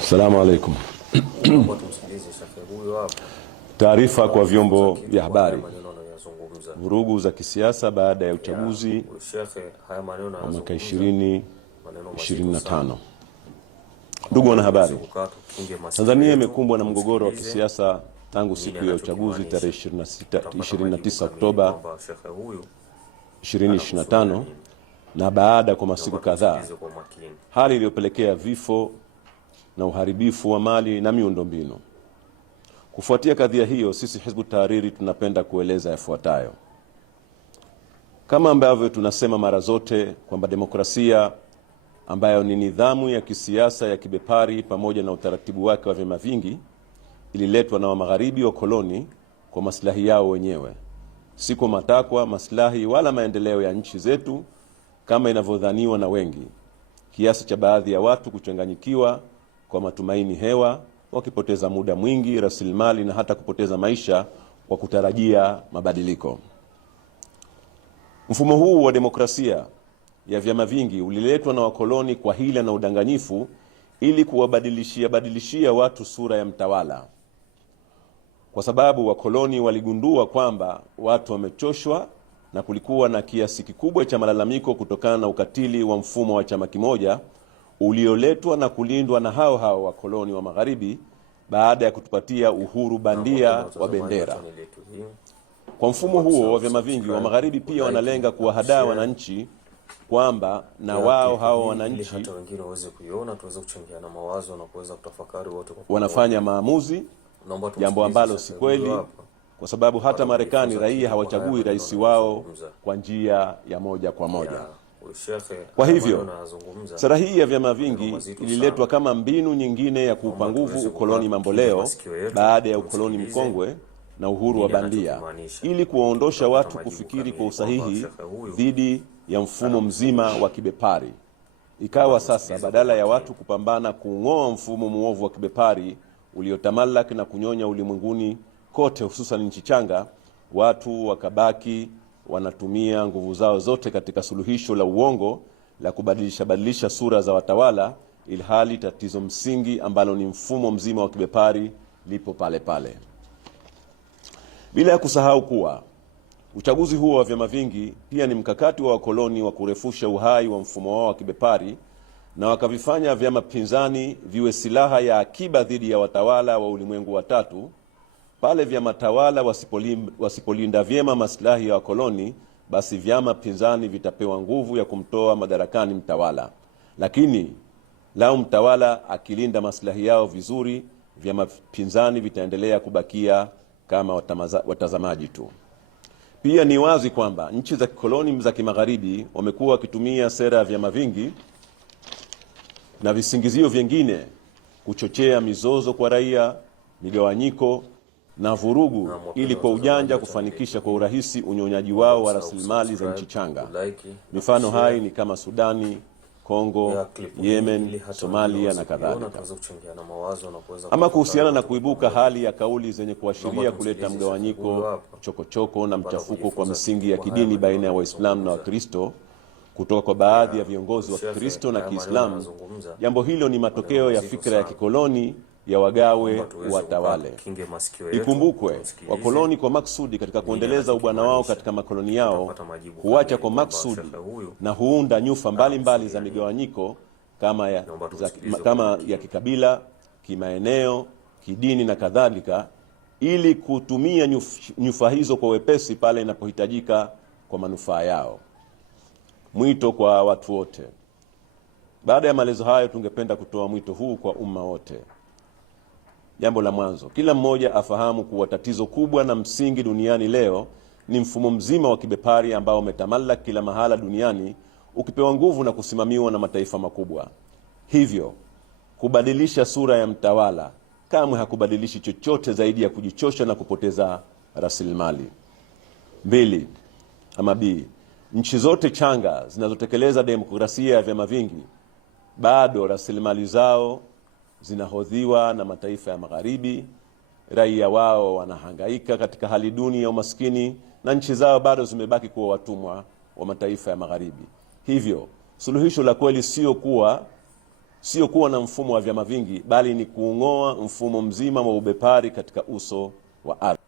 Assalamu alaikum. Taarifa kwa vyombo vya habari. Vurugu za kisiasa baada ya uchaguzi wa mwaka 2025. Ndugu wanahabari, Tanzania imekumbwa na mgogoro wa kisiasa tangu siku ya uchaguzi tarehe 29 Oktoba 2025 na baada kwa masiku kadhaa, hali iliyopelekea vifo na uharibifu wa mali na miundombinu. Kufuatia kadhia hiyo, sisi Hizbu Tahrir tunapenda kueleza yafuatayo. Kama ambavyo tunasema mara zote kwamba demokrasia ambayo ni nidhamu ya kisiasa ya kibepari pamoja na utaratibu wake wa vyama vingi ililetwa na wa magharibi wa koloni kwa maslahi yao wenyewe, si kwa matakwa, maslahi wala maendeleo ya nchi zetu kama inavyodhaniwa na wengi, kiasi cha baadhi ya watu kuchanganyikiwa kwa matumaini hewa, wakipoteza muda mwingi, rasilimali na hata kupoteza maisha kwa kutarajia mabadiliko. Mfumo huu wa demokrasia ya vyama vingi uliletwa na wakoloni kwa hila na udanganyifu ili kuwabadilishia watu sura ya mtawala, kwa sababu wakoloni waligundua kwamba watu wamechoshwa na kulikuwa na kiasi kikubwa cha malalamiko kutokana na ukatili wa mfumo wa chama kimoja ulioletwa na kulindwa na hao wakoloni wa magharibi baada ya kutupatia uhuru bandia wa bendera. Kwa mfumo huo wa vyama vingi wa magharibi pia wanalenga kuwahadaa wananchi kwamba na wao hao wananchi wanafanya maamuzi, jambo ambalo si kweli, kwa sababu hata Marekani raia hawachagui rais wao kwa njia ya moja kwa moja. Kwa hivyo, sera hii ya vyama vingi ililetwa kama mbinu nyingine ya kuupa nguvu ukoloni mamboleo baada ya ukoloni mkongwe na uhuru wa bandia, ili kuwaondosha watu kufikiri kwa usahihi dhidi ya mfumo mzima wa kibepari. Ikawa sasa badala ya watu kupambana kung'oa mfumo muovu wa kibepari uliotamalaki na kunyonya ulimwenguni kote, hususan nchi changa, watu wakabaki wanatumia nguvu zao zote katika suluhisho la uongo la kubadilisha sura za watawala, ilhali tatizo msingi ambalo ni mfumo mzima wa kibepari lipo pale pale. Bila ya kusahau kuwa uchaguzi huo wa vyama vingi pia ni mkakati wa wakoloni wa kurefusha uhai wa mfumo wao wa kibepari, na wakavifanya vyama pinzani viwe silaha ya akiba dhidi ya watawala wa ulimwengu wa tatu. Pale vyama tawala wasipolinda vyema maslahi ya wakoloni, basi vyama pinzani vitapewa nguvu ya kumtoa madarakani mtawala. Lakini lao mtawala akilinda maslahi yao vizuri, vyama pinzani vitaendelea kubakia kama watazamaji tu. Pia ni wazi kwamba nchi za kikoloni za kimagharibi wamekuwa wakitumia sera ya vyama vingi na visingizio vingine kuchochea mizozo kwa raia, migawanyiko na vurugu, ili kwa ujanja kufanikisha kwa urahisi unyonyaji wao wa rasilimali za nchi changa. Mifano hai ni kama Sudani, Kongo, Yemen, Somalia na kadhalika. Ama kuhusiana na kuibuka hali ya kauli zenye kuashiria kuleta mgawanyiko, chokochoko na mchafuko kwa misingi ya kidini baina ya Waislamu na Wakristo kutoka kwa baadhi ya viongozi wa Kikristo na Kiislamu, jambo hilo ni matokeo ya fikra ya kikoloni ya wagawe watawale. Ikumbukwe, wakoloni kwa maksudi katika kuendeleza ubwana wao katika makoloni yao huacha kwa maksudi na huunda nyufa mbalimbali za migawanyiko kama ya kikabila, kimaeneo, kidini na kadhalika, ili kutumia nyufa hizo kwa wepesi pale inapohitajika kwa manufaa yao. Mwito kwa watu wote. Baada ya maelezo hayo, tungependa kutoa mwito huu kwa umma wote. Jambo la mwanzo, kila mmoja afahamu kuwa tatizo kubwa na msingi duniani leo ni mfumo mzima wa kibepari ambao umetamalaki kila mahala duniani, ukipewa nguvu na kusimamiwa na mataifa makubwa. Hivyo, kubadilisha sura ya mtawala kamwe hakubadilishi chochote zaidi ya kujichosha na kupoteza rasilimali. B, nchi zote changa zinazotekeleza demokrasia ya vyama vingi bado rasilimali zao zinahodhiwa na mataifa ya magharibi, raia wao wanahangaika katika hali duni ya umaskini, na nchi zao bado zimebaki kuwa watumwa wa mataifa ya magharibi. Hivyo suluhisho la kweli sio kuwa na mfumo wa vyama vingi, bali ni kuung'oa mfumo mzima wa ubepari katika uso wa ardhi.